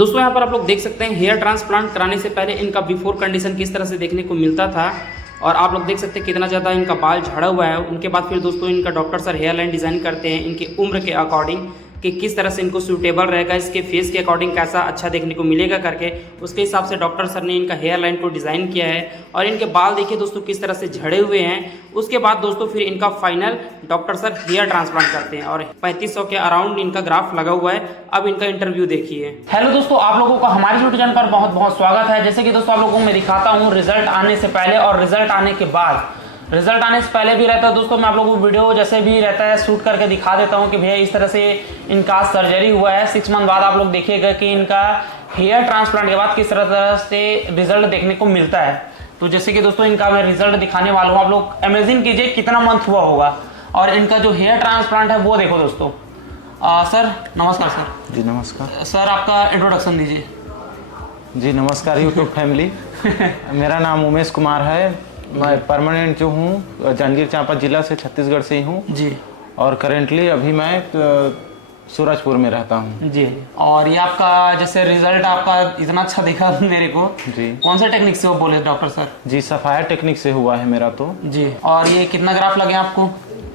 दोस्तों यहाँ पर आप लोग देख सकते हैं हेयर ट्रांसप्लांट कराने से पहले इनका बिफोर कंडीशन किस तरह से देखने को मिलता था और आप लोग देख सकते हैं कितना ज़्यादा इनका बाल झड़ा हुआ है। उनके बाद फिर दोस्तों इनका doctor sir hair line design करते हैं इनकी उम्र के अकॉर्डिंग कि किस तरह से इनको सूटेबल रहेगा, इसके फेस के अकॉर्डिंग कैसा अच्छा देखने को मिलेगा करके उसके हिसाब से डॉक्टर सर ने इनका हेयर लाइन को डिज़ाइन किया है। और इनके बाल देखिए दोस्तों किस तरह से झड़े हुए हैं। उसके बाद दोस्तों फिर इनका final doctor sir hair transplant करते हैं और 3500 के अराउंड इनका ग्राफ लगा हुआ है। अब इनका इंटरव्यू देखिए। हेलो दोस्तों, आप लोगों का हमारे यूट्यूब चैनल पर बहुत बहुत स्वागत है। जैसे कि दोस्तों आप लोगों को मैं दिखाता हूँ रिजल्ट आने से पहले और रिजल्ट आने के बाद। रिजल्ट आने से पहले भी रहता है दोस्तों, मैं आप लोगों को वीडियो जैसे भी रहता है शूट करके दिखा देता हूँ कि भैया इस तरह से इनका सर्जरी हुआ है। 6 मंथ बाद आप लोग देखिएगा कि इनका हेयर ट्रांसप्लांट के बाद किस तरह से रिजल्ट देखने को मिलता है। तो जैसे कि दोस्तों इनका मैं रिजल्ट दिखाने वाला हूँ, आप लोग इमेजिन कीजिए कितना मंथ हुआ होगा और इनका जो हेयर ट्रांसप्लांट है वो देखो दोस्तों। सर नमस्कार। सर जी नमस्कार। सर आपका इंट्रोडक्शन दीजिए। जी नमस्कार यूट्यूब फैमिली। मेरा नाम उमेश कुमार है। मैं परमानेंट जो हूँ जांजगीर चांपा जिला से, छत्तीसगढ़ से ही हूँ जी। और करेंटली अभी मैं सूरजपुर में रहता हूँ जी। और ये आपका जैसे रिजल्ट आपका इतना अच्छा दिखा मेरे को जी। कौन से टेक्निक से वो बोले डॉक्टर सर? जी सफायर टेक्निक से हुआ है मेरा तो जी। और ये कितना ग्राफ लगे आपको?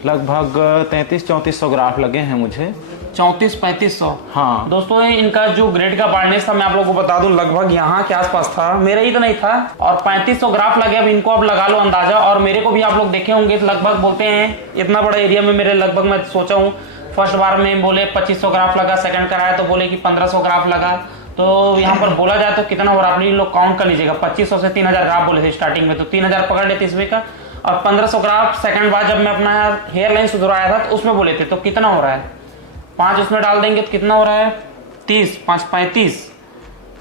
लगभग 3300-3400 ग्राफ लगे हैं मुझे। 3400-3500। हाँ दोस्तों इनका जो ग्रेड का बार्डनेस था मैं आप लोगों को बता दूं लगभग यहाँ के आसपास था, मेरा ही तो नहीं था। और 3500 ग्राफ लगे। अब इनको अब लगा लो अंदाजा। और मेरे को भी आप लोग देखे होंगे लगभग बोलते हैं इतना बड़ा एरिया में मेरे लगभग मैं सोचा हूँ फर्स्ट बार में बोले 2500 ग्राफ लगा, सेकंड कराया तो बोले कि 1500 ग्राफ लगा। तो यहाँ पर बोला जाए तो कितना हो रहा है आप लोग काउंट कर लीजिएगा। 2500 से 3000 ग्राफ बोले थे स्टार्टिंग में, तो 3000 पकड़ लेते इसमें का। और 1500 ग्राफ सेकंड बार जब मैं अपना हेयर लाइन सुधराया था तो उसमें बोले थे। तो कितना हो रहा है 5 उसमें डाल देंगे तो कितना हो रहा है 30, 5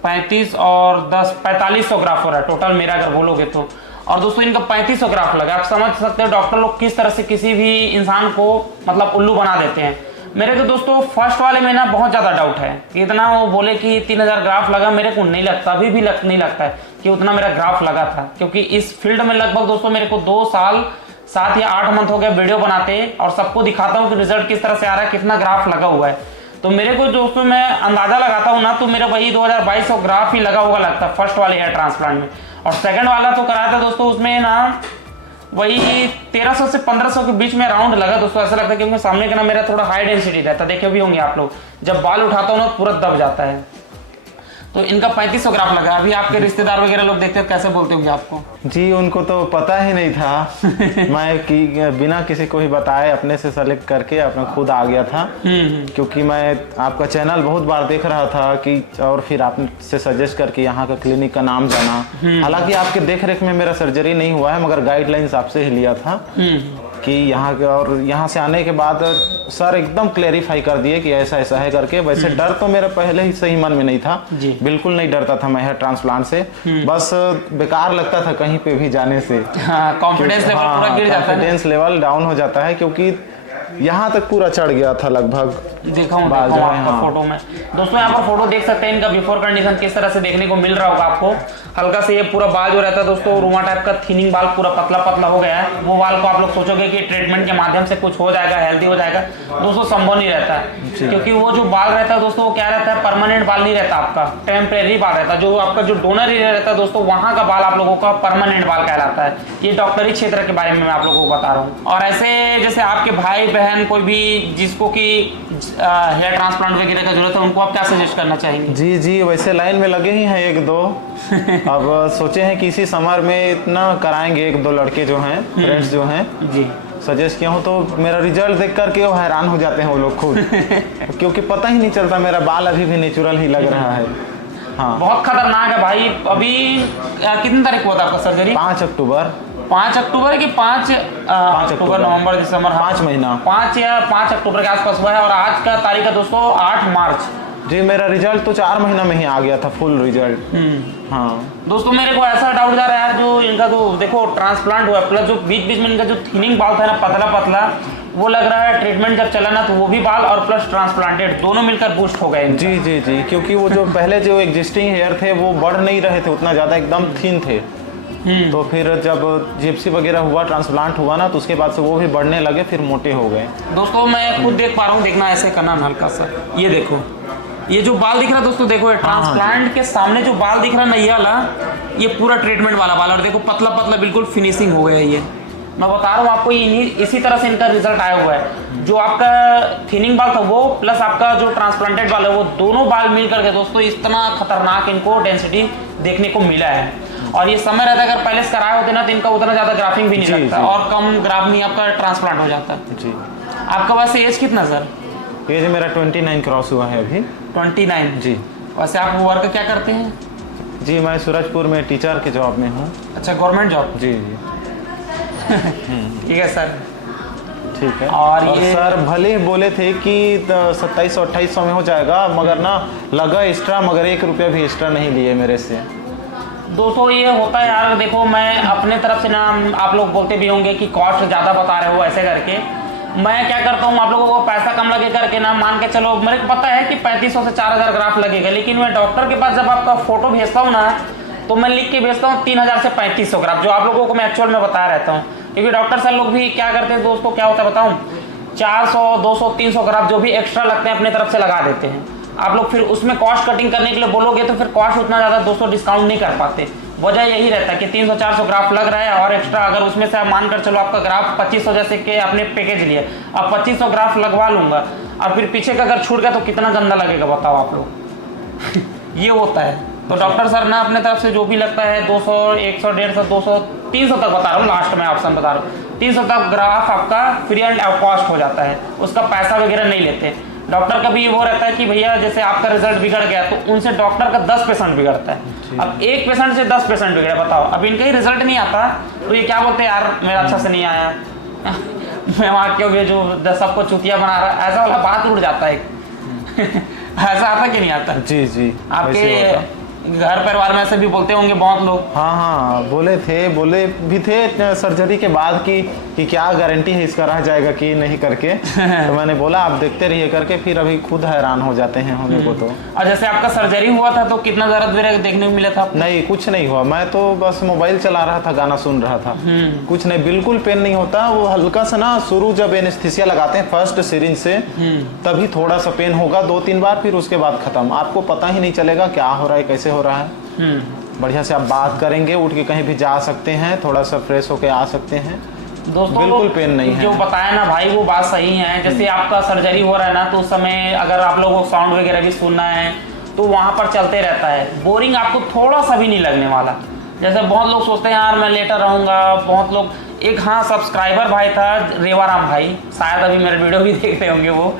35 और 10 4500 ग्राफ हो रहा है टोटल मेरा अगर बोलोगे तो। और दोस्तों इनका 3500 ग्राफ लगा। आप समझ सकते हो डॉक्टर लोग किस तरह से किसी भी इंसान को मतलब उल्लू बना देते हैं। मेरे को दोस्तों फर्स्ट वाले में ना बहुत ज़्यादा डाउट है कि इतना वो बोले कि 3000 ग्राफ लगा, मेरे को नहीं लगता, अभी भी नहीं लगता है कि उतना मेरा ग्राफ लगा था। क्योंकि इस फील्ड में लगभग दोस्तों मेरे को 2 साल 7 या 8 मंथ हो गए वीडियो बनाते और सबको दिखाता हूँ कि रिजल्ट किस तरह से आ रहा है, कितना ग्राफ लगा हुआ है। तो मेरे को दोस्तों मैं अंदाजा लगाता हूँ ना तो मेरा वही 2200 ग्राफ ही लगा होगा लगता है फर्स्ट वाले हेयर ट्रांसप्लांट में। और सेकंड वाला तो कराया था दोस्तों उसमें ना वही 1300 से 1500 के बीच में राउंड लगा दोस्तों। ऐसा लगता है क्योंकि सामने का ना मेरा थोड़ा हाई डेंसिटी रहता है, देखे भी होंगे आप लोग, जब बाल उठाता हूँ ना पूरा दब जाता है। तो इनका 3500 ग्राफ लगा। अभी आपके रिश्तेदार वगैरह लोग देखते हो कैसे बोलते होंगे आपको? जी उनको तो पता ही नहीं था। मैं कि बिना किसी को ही बताए अपने से सेलेक्ट करके अपना खुद आ गया था। क्योंकि मैं आपका चैनल बहुत बार देख रहा था कि और फिर आपसे सजेस्ट करके यहाँ का क्लिनिक का नाम जाना। हालांकि आपके देख रेख में मेरा सर्जरी नहीं हुआ है मगर गाइडलाइंस आपसे ही लिया था कि यहाँ के। और यहाँ से आने के बाद सर एकदम क्लेरिफाई कर दिए कि ऐसा ऐसा है करके। वैसे डर तो मेरा पहले ही सही मन में नहीं था, बिल्कुल नहीं डरता था मैं हेयर ट्रांसप्लांट से। बस बेकार लगता था कहीं पे भी जाने से। कॉन्फिडेंस लेवल पूरा गिर जाता है, कॉन्फिडेंस लेवल डाउन हो जाता है क्योंकि यहाँ तक पूरा चढ़ गया था लगभग। देखा हूँ आपका फोटो में दोस्तों, यहाँ पर फोटो देख सकते हैं इनका बिफोर कंडीशन किस तरह से देखने को मिल रहा होगा आपको। हल्का से ये पूरा बाल जो रहता है दोस्तों रुमा टाइप का थिनिंग बाल पूरा पतला पतला हो गया है। वो बाल को आप लोग सोचोगे कि ट्रीटमेंट के माध्यम से कुछ हो जाएगा, हेल्दी हो जाएगा, दोस्तों संभव नहीं रहता है। क्योंकि वो जो बाल रहता है दोस्तों वो क्या रहता है, परमानेंट बाल नहीं रहता आपका, टेम्परेरी बाल रहता है। जो आपका जो डोनर एरिया रहता है दोस्तों वहाँ का बाल आप लोगों का परमानेंट बाल कहलाता है। ये डॉक्टरी क्षेत्र के बारे में मैं आप लोगों को बता रहा हूँ। और ऐसे जैसे आपके भाई बहन कोई भी जिसको कि हेयर ट्रांसप्लांट वगैरह का जरूरत है उनको आप क्या सजेस्ट करना चाहेंगे? जी वैसे लाइन में लगे ही हैं 1-2। अब सोचे हैं कि इसी समर में इतना कराएंगे 1-2 लड़के जो हैं फ्रेंड्स जो हैं जी। सजेस्ट किया हूँ तो मेरा रिजल्ट देख करके वो हैरान हो जाते हैं वो लोग खुद। क्योंकि पता ही नहीं चलता, मेरा बाल अभी भी नेचुरल ही लग रहा है। हाँ बहुत खतरनाक है भाई। अभी कितनी तारीख हुआ था आपका सर्जरी? 5 अक्टूबर। 5 अक्टूबर की 5 अक्टूबर नवंबर दिसंबर 5 महीना 5 अक्टूबर के आसपास हुआ है। और आज का तारीख है दोस्तों 8 मार्च। जी मेरा रिजल्ट तो 4 महीना में ही आ गया था फुल रिजल्ट। हाँ दोस्तों मेरे को ऐसा डाउट जा रहा है जो इनका जो देखो ट्रांसप्लांट हुआ प्लस जो बीच बीच में इनका जो थिनिंग बाल था ना पतला पतला, वो लग रहा है ट्रीटमेंट जब चला ना तो वो भी बाल और प्लस ट्रांसप्लांटेड दोनों मिलकर बूस्ट हो गए। जी क्योंकि वो जो पहले जो एग्जिस्टिंग हेयर थे वो बढ़ नहीं रहे थे उतना ज़्यादा, एकदम थिन थे। तो फिर जब जिप्सी वगैरह हुआ, ट्रांसप्लांट हुआ ना, तो उसके बाद से वो भी बढ़ने लगे, फिर मोटे हो गए। दोस्तों मैं खुद देख पा रहा हूँ, देखना ऐसे करना हल्का सा, ये देखो ये जो बाल दिख रहा है दोस्तों, देखो ये ट्रांसप्लांट के सामने जो बाल दिख रहा है ना, ये वाला, ये पूरा ट्रीटमेंट वाला बाल, और देखो पतला पतला बिल्कुल फिनिशिंग हो गया। ये मैं बता रहा हूँ आपको, इसी तरह से इनका रिजल्ट आया हुआ है। जो आपका थिनिंग बाल था वो, प्लस आपका जो ट्रांसप्लांटेड बाल है, वो दोनों बाल मिल करके दोस्तों इतना खतरनाक इनको डेंसिटी देखने को मिला है। और ये समय रहता है, अगर पहले से कराए होते ना तो इनका उतना ज्यादा ग्राफिंग भी नहीं लगता, और कम ग्राफ में आपका ट्रांसप्लांट हो जाता है। जी। आपका वैसे एज कितना सर? एज मेरा 29 क्रॉस हुआ है अभी। 29 जी। वैसे आप वर्क क्या करते हैं? जी मैं सूरजपुर में टीचर के जॉब में हूँ। अच्छा, गवर्नमेंट जॉब? जी जी। ठीक है सर। ठीक है। और और ये सर भले ही बोले थे कि 2700-2800 में हो जाएगा, मगर ना लगा एक्स्ट्रा, मगर 1 रुपया भी एक्स्ट्रा नहीं लिए मेरे से। दोस्तों ये होता है यार, देखो मैं अपने तरफ से ना, आप लोग बोलते भी होंगे कि कॉस्ट ज़्यादा बता रहे हो ऐसे करके, मैं क्या करता हूँ, आप लोगों को पैसा कम लगे करके ना, मान के चलो मेरे को पता है कि 3500 से 4000 ग्राफ लगेगा, लेकिन मैं डॉक्टर के पास जब आपका फोटो भेजता हूँ ना, तो मैं लिख के भेजता हूँ 3000 से 3500 ग्राफ, जो आप लोगों को मैं एक्चुअल में बता रहता हूँ। क्योंकि डॉक्टर सर लोग भी क्या करते हैं दोस्तों, क्या होता है बताऊँ, 400, 200, 300 ग्राफ जो भी एक्स्ट्रा लगते हैं अपने तरफ से लगा देते हैं। आप लोग फिर उसमें कॉस्ट कटिंग करने के लिए बोलोगे तो फिर कॉस्ट उतना ज़्यादा दोस्तों डिस्काउंट नहीं कर पाते। वजह यही रहता है कि 300-400 ग्राफ लग रहा है, और एक्स्ट्रा अगर उसमें से आप मानकर चलो आपका ग्राफ 2500 जैसे कि आपने पैकेज लिया, अब 2500 ग्राफ लगवा लूंगा, और फिर पीछे का अगर छूट गया तो कितना गंदा लगेगा बताओ आप लोग। ये होता है। तो डॉक्टर सर ना अपने तरफ से जो भी लगता है 200, 100, 150, 200, 300 तक बता रहा हूँ, लास्ट में ऑप्शन बता रहा हूँ, 300 तक ग्राफ आपका फ्री एंड कॉस्ट हो जाता है, उसका पैसा वगैरह नहीं लेते। डॉक्टर का भी वो रहता है कि भैया जैसे आपका रिजल्ट बिगड़ गया तो उनसे डॉक्टर का 10% बिगड़ता है। अब 1% से 10% बिगड़ा, बताओ, अब इनका ही रिजल्ट नहीं आता तो ये क्या बोलते हैं, यार मेरा अच्छा से नहीं आया, मैं वहाँ क्यों भेजूँ, सबको चुतिया बना रहा, ऐसा वाला बात उड़ जाता है। ऐसा आता कि नहीं आता? जी जी। आपके घर परिवार में ऐसे भी बोलते होंगे बहुत लोग? हाँ हाँ बोले भी थे सर्जरी के बाद कि क्या गारंटी है इसका रह जाएगा कि नहीं करके। तो मैंने बोला आप देखते रहिए करके, फिर अभी खुद हैरान हो जाते हैं होने को। तो और जैसे आपका सर्जरी हुआ था तो कितना दर्द वगैरह देखने को मिला था? नहीं, कुछ नहीं हुआ, मैं तो बस मोबाइल चला रहा था, गाना सुन रहा था, कुछ नहीं, बिल्कुल पेन नहीं होता। वो हल्का सा ना शुरू जब एनेस्थीसिया लगाते हैं फर्स्ट सिरिंज से, तभी थोड़ा सा पेन होगा 2-3 बार, फिर उसके बाद खत्म, आपको पता ही नहीं चलेगा क्या हो रहा है, कैसे हो रहा है। बढ़िया से आप बात करेंगे, उठ के कहीं भी जा सकते हैं, थोड़ा सा फ्रेश होके आ सकते हैं, दोस्तों बिल्कुल पेन नहीं है। जो बताया ना भाई वो बात सही है। जैसे आपका सर्जरी हो रहा है ना, तो उस समय अगर आप लोगों को साउंड वगैरह भी सुनना है तो वहाँ पर चलते रहता है, बोरिंग आपको थोड़ा सा भी नहीं लगने वाला। जैसे बहुत लोग सोचते हैं यार मैं लेटर रहूँगा, बहुत लोग, एक हाँ सब्सक्राइबर भाई था रेवाराम भाई, शायद अभी मेरे वीडियो भी देखते होंगे वो,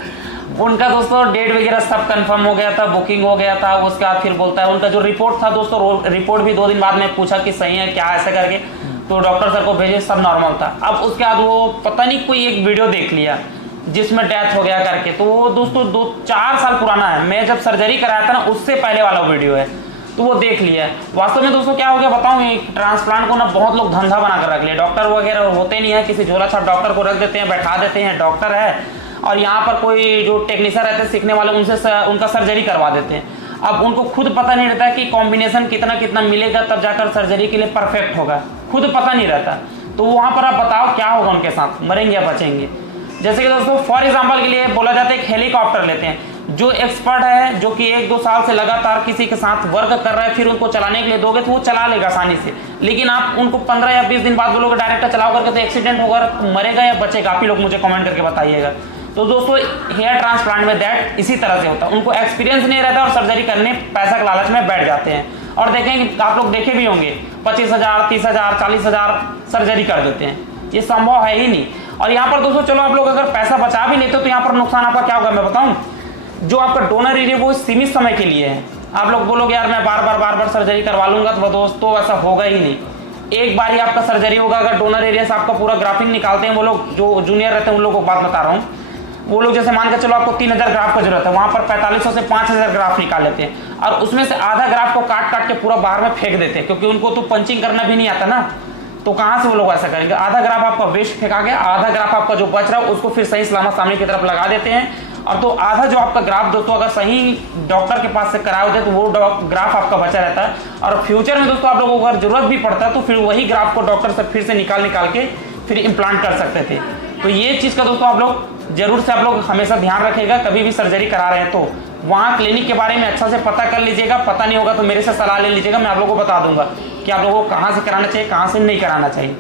उनका दोस्तों डेट वगैरह सब कंफर्म हो गया था, बुकिंग हो गया था, उसके बाद फिर बोलता है उनका जो रिपोर्ट था दोस्तों, रिपोर्ट भी 2 दिन बाद में पूछा कि सही है क्या, ऐसा करके तो डॉक्टर सर को भेजे, सब नॉर्मल था। अब उसके बाद वो पता नहीं कोई एक वीडियो देख लिया जिसमें डेथ हो गया करके, तो वो दोस्तों 2-4 साल पुराना है, मैं जब सर्जरी कराया था ना उससे पहले वाला वीडियो है, तो वो देख लिया। वास्तव में दोस्तों क्या हो गया बताऊँ, एक ट्रांसप्लांट को ना बहुत लोग धंधा बना कर रख लिया, डॉक्टर वगैरह होते नहीं है, किसी झोला छाप डॉक्टर को रख देते हैं, बैठा देते हैं, डॉक्टर है, और यहाँ पर कोई जो टेक्नीशियन रहते हैं सीखने वाले, उनसे उनका सर्जरी करवा देते हैं। अब उनको खुद पता नहीं रहता कि कॉम्बिनेशन कितना कितना मिलेगा तब जाकर सर्जरी के लिए परफेक्ट होगा, खुद पता नहीं रहता। तो वहाँ पर आप बताओ क्या होगा उनके साथ, मरेंगे या बचेंगे। जैसे कि दोस्तों फॉर एग्जाम्पल के लिए बोला जाता है एक हेलीकॉप्टर लेते हैं, जो एक्सपर्ट है, जो कि 1-2 साल से लगातार किसी के साथ वर्क कर रहा है, फिर उनको चलाने के लिए दोगे तो वो चला लेगा आसानी से, लेकिन आप उनको 15 या 20 दिन बाद बोलोगे डायरेक्ट चलाओ करके तो एक्सीडेंट होगा, मरेगा या बचेगा, आप ही लोग मुझे कमेंट करके बताइएगा। तो दोस्तों हेयर ट्रांसप्लांट में दैट इसी तरह से होता है, उनको एक्सपीरियंस नहीं रहता और सर्जरी करने पैसा के लालच में बैठ जाते हैं, और देखें आप लोग देखे भी होंगे 25,000, 30,000, 40,000 सर्जरी कर देते हैं, ये संभव है ही नहीं। और यहाँ पर दोस्तों चलो आप लोग अगर पैसा बचा भी लेते हो तो यहाँ पर नुकसान आपका क्या होगा मैं बताऊँ, जो आपका डोनर एरिया वो सीमित समय के लिए है। आप लोग बोलोगे यार मैं बार बार सर्जरी करवा लूंगा, तो दोस्तों ऐसा होगा ही नहीं, एक बार ही आपका सर्जरी होगा। अगर डोनर एरिया से आपका पूरा ग्राफिंग निकालते हैं वो लोग जो जूनियर रहते हैं उन लोगों को बात बता रहा हूँ, वो लोग जैसे मान के चलो आपको 3000 ग्राफ का जरूरत है, वहां पर 4500 से 5000 ग्राफ निकाल लेते हैं, और उसमें से आधा ग्राफ को काट के पूरा बाहर में फेंक देते हैं, क्योंकि उनको तो पंचिंग करना भी नहीं आता ना, तो कहाँ से वो लोग ऐसा करेंगे। आधा ग्राफ आपका वेस्ट फेंका गया, आधा ग्राफ आपका जो बच रहा है उसको फिर सही सलामत सामने की तरफ लगा देते हैं, और तो आधा जो आपका ग्राफ दोस्तों अगर सही डॉक्टर के पास से कराए होते तो वो ग्राफ आपका बचा रहता है, और फ्यूचर में दोस्तों आप लोगों को अगर जरूरत भी पड़ता है तो फिर वही ग्राफ को डॉक्टर से फिर से निकाल के फिर इम्प्लांट कर सकते थे। तो ये चीज़ का दोस्तों आप लोग जरूर से आप लोग हमेशा ध्यान रखिएगा, कभी भी सर्जरी करा रहे हैं तो वहाँ क्लिनिक के बारे में अच्छा से पता कर लीजिएगा। पता नहीं होगा तो मेरे से सलाह ले लीजिएगा, मैं आप लोगों को बता दूंगा कि आप लोगों को कहाँ से कराना चाहिए, कहाँ से नहीं कराना चाहिए।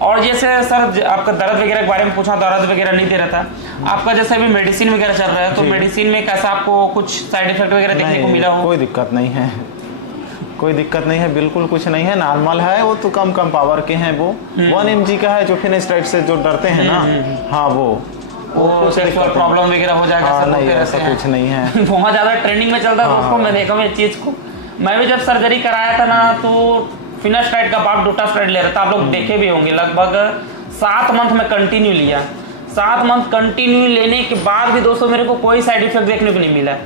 और जैसे सर आपका दर्द वगैरह के बारे में पूछा, दर्द वगैरह नहीं दे रहा था आपका, जैसे अभी मेडिसिन वगैरह चल रहा है तो मेडिसिन में कैसा आपको कुछ साइड इफेक्ट वगैरह देखने को मिला हो? कोई दिक्कत नहीं है, कोई दिक्कत नहीं है, बिल्कुल कुछ नहीं है, नॉर्मल है। वो तो कम पावर के हैं, वो 1 mg का है जो फिनेस्टाइड से जो डरते हैं ना, हाँ वो सेक्सुअल प्रॉब्लम वगैरह हो जाएगा। हाँ, नहीं ऐसा कुछ नहीं है। बहुत ज़्यादा ट्रेंडिंग में चलता है दोस्तों, मैं देखा मैं चीज़ को। मैं भी जब सर्जरी कराया था ना तो फिनेस्टाइड का बाप डोटास्टाइड ले रहा था, आप लोग देखे भी होंगे। लगभग 7 मंथ में कंटिन्यू लिया, 7 मंथ कंटिन्यू लेने के बाद भी दोस्तों मेरे को कोई साइड इफेक्ट देखने को नहीं मिला।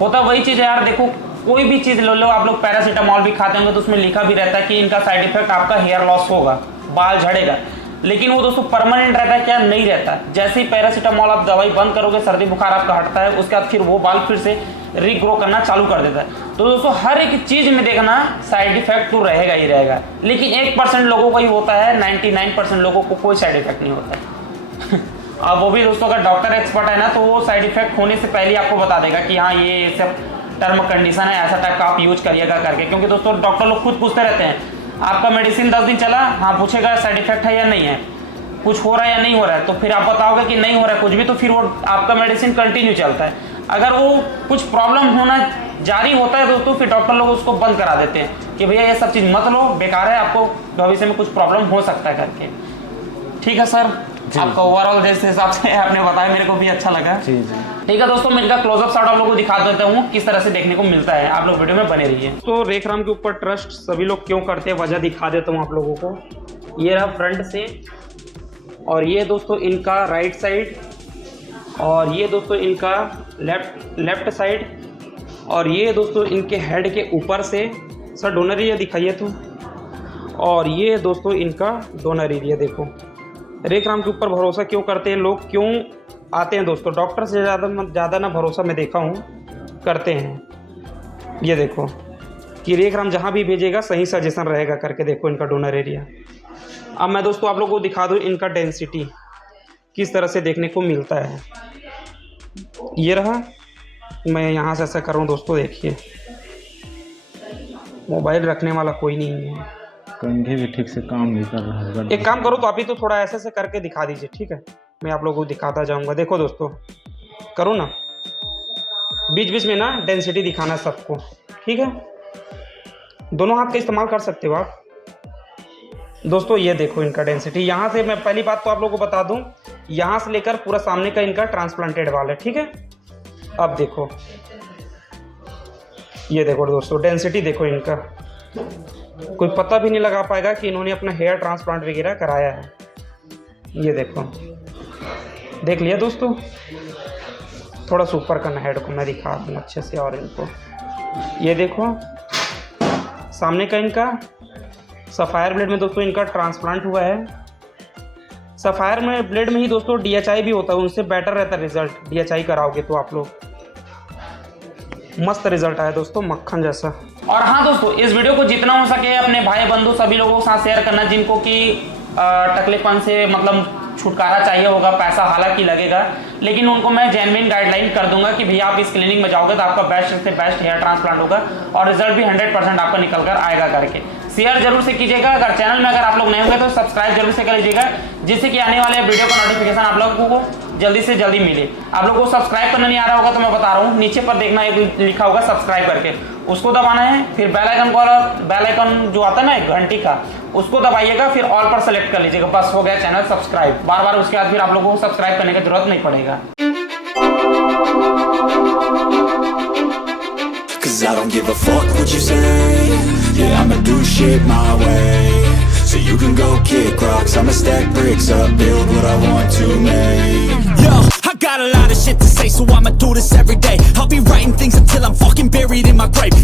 होता वही चीज़ है यार, देखो कोई भी चीज़ ले लो, आप लोग पैरासीटामॉल भी खाते होंगे तो उसमें लिखा भी रहता है कि इनका साइड इफेक्ट आपका हेयर लॉस होगा, बाल झड़ेगा, लेकिन वो दोस्तों परमानेंट रहता है क्या? नहीं रहता। जैसे ही पैरासीटामॉल आप दवाई बंद करोगे, सर्दी बुखार आपका हटता है, उसके बाद फिर वो बाल फिर से रीग्रो करना चालू कर देता है। तो दोस्तों हर एक चीज़ में देखना साइड इफेक्ट तो रहेगा ही रहेगा, लेकिन 1% लोगों का ही होता है, 99% लोगों को कोई साइड इफेक्ट नहीं होता है। अब वो भी दोस्तों अगर डॉक्टर एक्सपर्ट है ना तो वो साइड इफेक्ट होने से पहले आपको बता देगा कि हाँ ये सब टर्म कंडीशन है, ऐसा टाइप का आप यूज करिएगा करके। क्योंकि दोस्तों डॉक्टर लोग खुद पूछते रहते हैं, आपका मेडिसिन 10 दिन चला, हाँ पूछेगा साइड इफेक्ट है या नहीं है, कुछ हो रहा है या नहीं हो रहा है, तो फिर आप बताओगे कि नहीं हो रहा है कुछ भी, तो फिर वो आपका मेडिसिन कंटिन्यू चलता है। अगर वो कुछ प्रॉब्लम होना जारी होता है दोस्तों, फिर डॉक्टर लोग उसको बंद करा देते हैं कि भैया ये सब चीज़ मत लो, बेकार है, आपको भविष्य में कुछ प्रॉब्लम हो सकता है करके। ठीक है सर, आपका ओवरऑल जिस हिसाब से आपने बताया मेरे को भी अच्छा लगा। ठीक है दोस्तों, मैं इनका क्लोजअप शॉट आप लोगों को दिखा देता हूँ किस तरह से देखने को मिलता है, आप लोग वीडियो में बने रहिए। तो रेखराम के ऊपर ट्रस्ट सभी लोग क्यों करते हैं, वजह दिखा देता हूँ आप लोगों को। ये रहा फ्रंट से, और ये दोस्तों इनका राइट साइड, और ये दोस्तों इनका लेफ्ट साइड, और ये दोस्तों इनके हेड के ऊपर से। सर डोनर एरिया दिखाइए तो। और ये दोस्तों इनका डोनर एरिया देखो। रेखराम के ऊपर भरोसा क्यों करते हैं लोग, क्यों आते हैं दोस्तों? डॉक्टर से ज़्यादा ना भरोसा मैं देखा हूँ करते हैं। ये देखो कि रेखराम जहाँ भी भेजेगा सही सजेशन रहेगा करके। देखो इनका डोनर एरिया। अब मैं दोस्तों आप लोगों को दिखा दूँ इनका डेंसिटी किस तरह से देखने को मिलता है। ये रहा, मैं यहाँ से ऐसा कर रहा हूँ दोस्तों, देखिए मोबाइल रखने वाला कोई नहीं है, कंघी भी ठीक से काम नहीं कर रहा है। एक काम करो तो आप ही तो थोड़ा ऐसे से करके दिखा दीजिए, ठीक है? मैं आप लोगों को दिखाता जाऊंगा। देखो दोस्तों, करो ना, बीच बीच में ना डेंसिटी दिखाना सबको, ठीक है? दोनों हाथ का इस्तेमाल कर सकते हो आप दोस्तों। ये देखो इनका डेंसिटी, यहाँ से मैं पहली बात तो आप लोगों को बता दूं, यहाँ से लेकर पूरा सामने का इनका ट्रांसप्लांटेड वाल है, ठीक है? अब देखो, ये देखो दोस्तों डेंसिटी देखो इनका, कोई पता भी नहीं लगा पाएगा कि इन्होंने अपना हेयर ट्रांसप्लांट वगैरह कराया है। ये देखो, देख लिया दोस्तों? थोड़ा सा ऊपर करना हेड को, मैं दिखा दूँ अच्छे से। और इनको ये देखो सामने का इनका सफ़ायर ब्लेड में दोस्तों इनका ट्रांसप्लांट हुआ है। सफ़ायर में ब्लेड में ही दोस्तों DHI भी होता है, उनसे बेटर रहता है रिजल्ट। DHI कराओगे तो आप लोग, मस्त रिजल्ट आया दोस्तों, मक्खन जैसा। और हाँ दोस्तों, इस वीडियो को जितना हो सके अपने भाई बंधु सभी लोगों के साथ शेयर करना जिनको कि तकलीफन से मतलब छुटकारा चाहिए होगा। पैसा हालांकि लगेगा, लेकिन उनको मैं जेन्युइन गाइडलाइन कर दूंगा कि भैया आप इस क्लिनिक में जाओगे तो आपका बेस्ट से बेस्ट हेयर ट्रांसप्लांट होगा और रिजल्ट भी 100% आपका निकल कर आएगा करके। शेयर जरूर से कीजिएगा। अगर चैनल में अगर आप लोग नए होंगे तो सब्सक्राइब जरूर से कर लीजिएगा, जिससे कि आने वाले वीडियो का नोटिफिकेशन आप लोगों को जल्दी से जल्दी मिले। आप लोगों को सब्सक्राइब करना नहीं आ रहा होगा तो मैं बता रहा हूँ, नीचे पर देखना एक लिखा होगा सब्सक्राइब करके, उसको दबाना है। फिर बेल आइकन जो आता है ना घंटी का, उसको दबाइएगा, फिर ऑल पर सेलेक्ट कर लीजिएगा। बस हो गया चैनल सब्सक्राइब। बार बार उसके बाद फिर आप लोगों को सब्सक्राइब करने की जरूरत नहीं पड़ेगा। Cause I don't give a fuck what you say. Yeah, I'ma do shit my way. So you can go kick rocks, I'ma stack bricks up, build what I want to make. Yo, I got a lot of shit to say, so I'ma do this every day. I'll be writing things until I'm fucking buried in my grave.